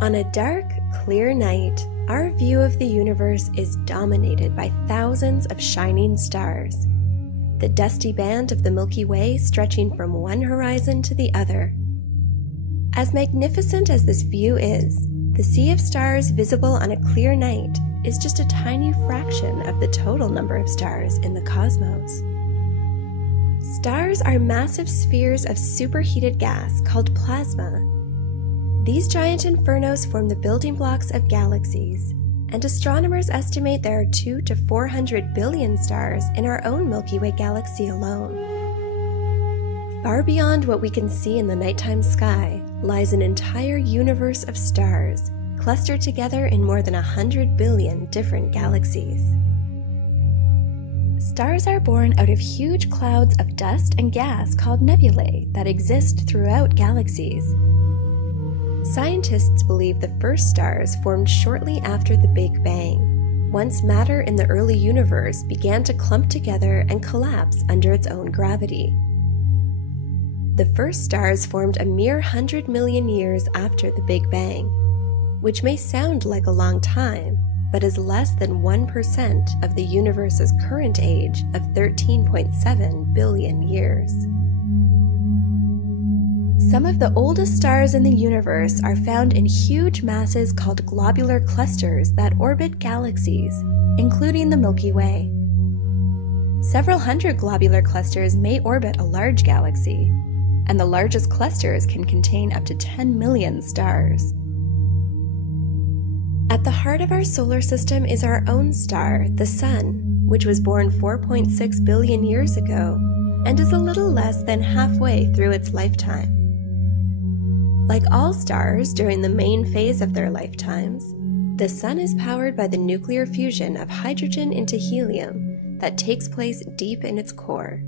On a dark, clear night, our view of the universe is dominated by thousands of shining stars, the dusty band of the Milky Way stretching from one horizon to the other. As magnificent as this view is, the sea of stars visible on a clear night is just a tiny fraction of the total number of stars in the cosmos. Stars are massive spheres of superheated gas called plasma. These giant infernos form the building blocks of galaxies, and astronomers estimate there are 200 to 400 billion stars in our own Milky Way galaxy alone. Far beyond what we can see in the nighttime sky lies an entire universe of stars clustered together in more than 100 billion different galaxies. Stars are born out of huge clouds of dust and gas called nebulae that exist throughout galaxies. Scientists believe the first stars formed shortly after the Big Bang, once matter in the early universe began to clump together and collapse under its own gravity. The first stars formed a mere 100 million years after the Big Bang, which may sound like a long time, but is less than 1% of the universe's current age of 13.7 billion years. Some of the oldest stars in the universe are found in huge masses called globular clusters that orbit galaxies, including the Milky Way. Several hundred globular clusters may orbit a large galaxy, and the largest clusters can contain up to 10 million stars. At the heart of our solar system is our own star, the Sun, which was born 4.6 billion years ago and is a little less than halfway through its lifetime. Like all stars during the main phase of their lifetimes, the Sun is powered by the nuclear fusion of hydrogen into helium that takes place deep in its core.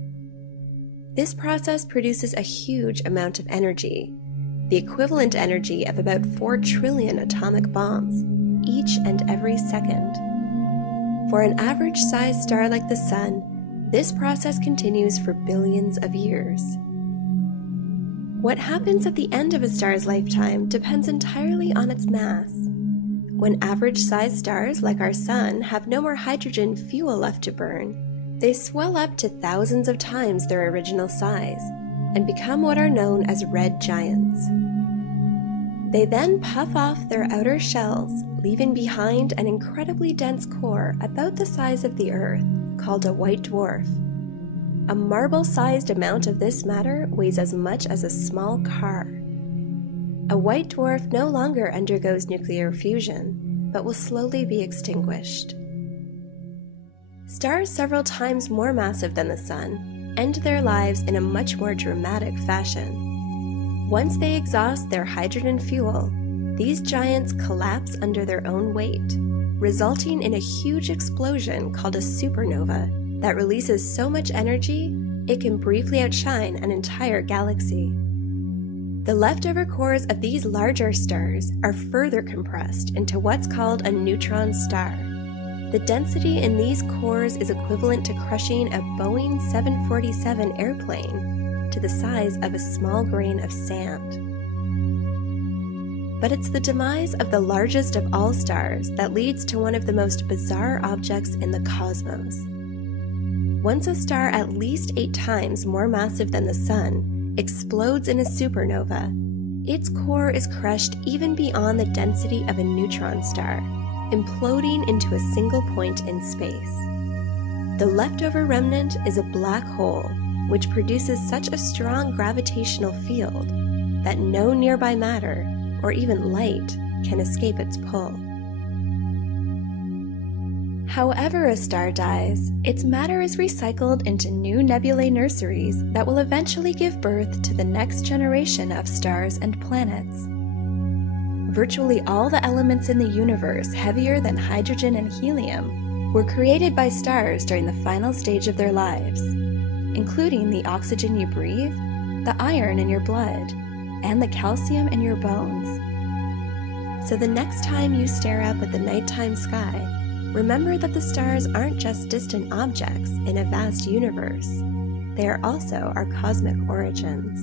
This process produces a huge amount of energy, the equivalent energy of about 4 trillion atomic bombs, each and every second. For an average-sized star like the Sun, this process continues for billions of years. What happens at the end of a star's lifetime depends entirely on its mass. When average-sized stars like our Sun have no more hydrogen fuel left to burn, they swell up to thousands of times their original size and become what are known as red giants. They then puff off their outer shells, leaving behind an incredibly dense core about the size of the Earth, called a white dwarf. A marble-sized amount of this matter weighs as much as a small car. A white dwarf no longer undergoes nuclear fusion, but will slowly be extinguished. Stars several times more massive than the Sun end their lives in a much more dramatic fashion. Once they exhaust their hydrogen fuel, these giants collapse under their own weight, resulting in a huge explosion called a supernova that releases so much energy it can briefly outshine an entire galaxy. The leftover cores of these larger stars are further compressed into what's called a neutron star. The density in these cores is equivalent to crushing a Boeing 747 airplane to the size of a small grain of sand. But it's the demise of the largest of all stars that leads to one of the most bizarre objects in the cosmos. Once a star at least 8 times more massive than the Sun explodes in a supernova, its core is crushed even beyond the density of a neutron star, imploding into a single point in space. The leftover remnant is a black hole, which produces such a strong gravitational field that no nearby matter, or even light, can escape its pull. However a star dies, its matter is recycled into new nebulae nurseries that will eventually give birth to the next generation of stars and planets. Virtually all the elements in the universe heavier than hydrogen and helium were created by stars during the final stage of their lives, including the oxygen you breathe, the iron in your blood, and the calcium in your bones. So the next time you stare up at the nighttime sky, remember that the stars aren't just distant objects in a vast universe. They are also our cosmic origins.